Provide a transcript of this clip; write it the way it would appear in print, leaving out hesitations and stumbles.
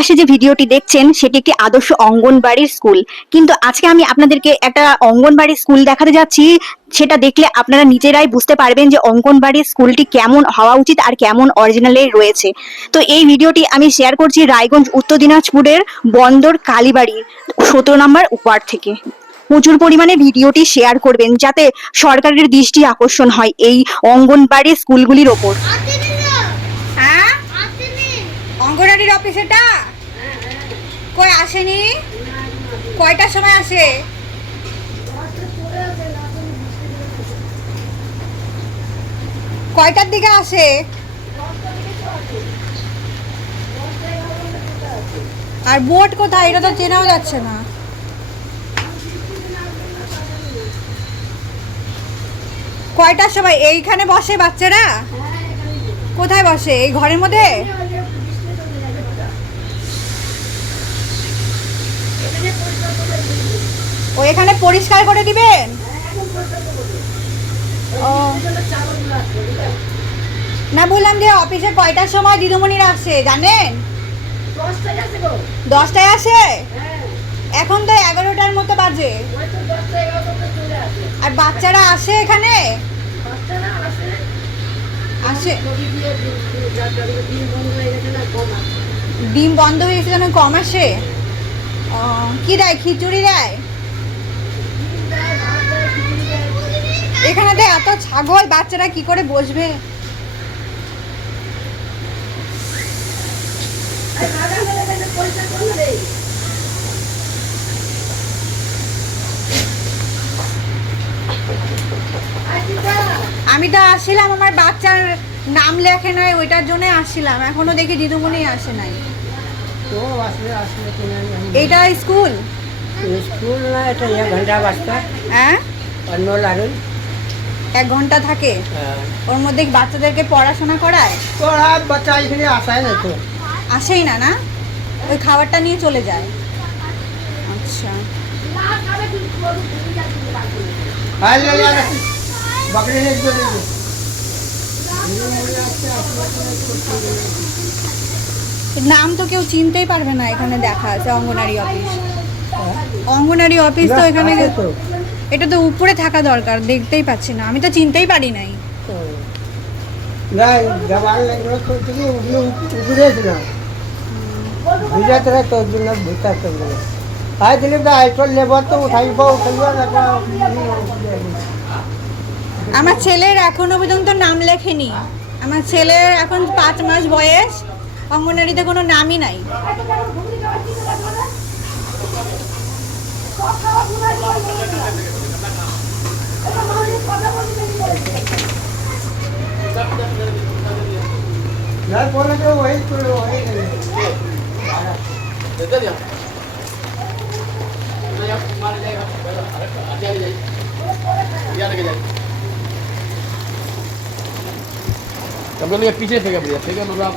পাশে যে ভিডিওটি দেখছেন সেটি একটি আদর্শ অঙ্গনবাড়ির স্কুল। কিন্তু আজকে আমি আপনাদেরকে একটা অঙ্গনবাড়ির স্কুল দেখাতে যাচ্ছি। সেটা দেখলে আপনারা নিজেরাই বুঝতে পারবেন যে অঙ্গনবাড়ির স্কুলটি কেমন হওয়া উচিত আর কেমন অরিজিনালে রয়েছে। তো এই ভিডিওটি আমি শেয়ার করছি রায়গঞ্জ উত্তর দিনাজপুরের বন্দর কালীবাড়ি 17 নম্বর ওয়ার্ড থেকে। প্রচুর পরিমাণে ভিডিওটি শেয়ার করবেন যাতে সরকারের দৃষ্টি আকর্ষণ হয় এই অঙ্গনবাড়ি স্কুলগুলির ওপর। হ্যাঁ, অঙ্গনওয়াড়ির অফিস এটা কই আসেনি? কয়টার সময় আসে? কয়টার দিকে আসে? আর বোর্ড কোথায়? এটা তো চেনাও যাচ্ছে না। কয়টার সময় এইখানে বসে বাচ্চারা? কোথায় বসে? এই ঘরের মধ্যে? ও এখানে পরিষ্কার করে দিবেন? ও না, বললাম যে অফিসে কয়টার সময় দিদিমণিরা আসে জানেন? 10টায় আসে। এখন তো 11টার মতো বাজে। আর বাচ্চারা আসে এখানে? আসে। ডিম বন্ধ হয়ে গেছে, কম আসে। কি দেয়? খিচুড়ি দেয়? এখানে তো এত ছাগল, বাচ্চারা কি করে বসবে? আমি তো আসছিলাম, আমার বাচ্চার নাম লেখে নাই, ওইটার জন্য আসছিলাম। এখনো দেখি দিদুমণি আসে নাই। এটা স্কুল? स्कूल ना এটা 1 ঘন্টা বাসটা। হ্যাঁ, অন্য লাগে 1 ঘন্টা থাকে। ওর মধ্যে কি বাচ্চাদেরকে পড়াশোনা করায়? পড়া বাচ্চা এখানে আসায় না তো। আসেই না না, ওই খাবারটা নিয়ে চলে যায়। আচ্ছা, হাই লে লে বকরি নে চলে গেছে। নাম তো কেউ চিনতেই পারবে না। এখানে দেখা আছে অঙ্গনারী অফিস। অঙ্গনারী অফিস তো এখানে, এটা তো উপরে থাকা দরকার, দেখতেই পাচ্ছি না। আমি তো চিনতেই পারি নাই। না দেওয়াল লাগলো তো তুমি উপরে ছিল বিজাতরা তো জন্য ভিতর তো গেল। আই দিলে দা আইটো লেবার তো উঠাইবো না। আমার ছেলের এখনো পর্যন্ত নাম লেখেনি। আমার ছেলের এখন 5 মাস বয়স, অঙ্গনারীতে কোনো নামই নাই। না বলে তো ওই তো ওই देता दिया ना यार मार जाएगा आगे जाइए यार लेके जाइए कब लोग ये पीछे फेंका बढ़िया फेंका मतलब आप